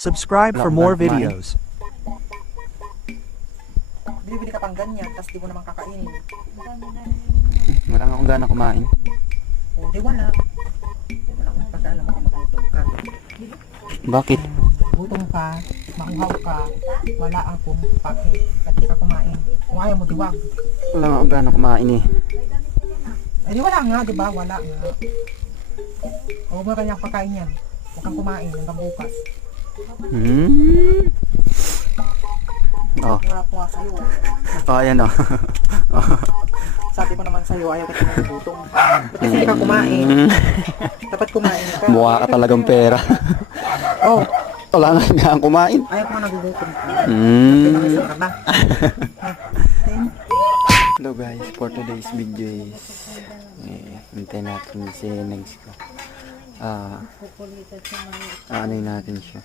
Subscribe for more videos. Bili-bili ka pang ganyan, tapos di mo naman kakainin. Wala nga akong gana kumain. O, di wala. Wala akong pagkaalam kung magutom ka. Bakit? Gutom ka, makuhaw ka, wala akong pake. At di ka kumain. Kung ayaw mo, diwag. Wala nga akong gana kumain eh. Eh, di wala nga, di ba? Wala nga. Huwag mo kanyang pagkain yan. Huwag kang kumain hanggang bukas. Oh. Wala po nga sa'yo. Oh, ayan oh. Sabi ko naman sa'yo, ayaw kita magutom. Ba't kasi di ka kumain? Dapat kumain ka. Mukha ka talagang pera. Oh, Wala nga ang kumain. ayaw ko nga nagugutom ka. Mm. Ka ba? Hello guys, for today's video is hintay natin si Negs ko. Ano natin siya.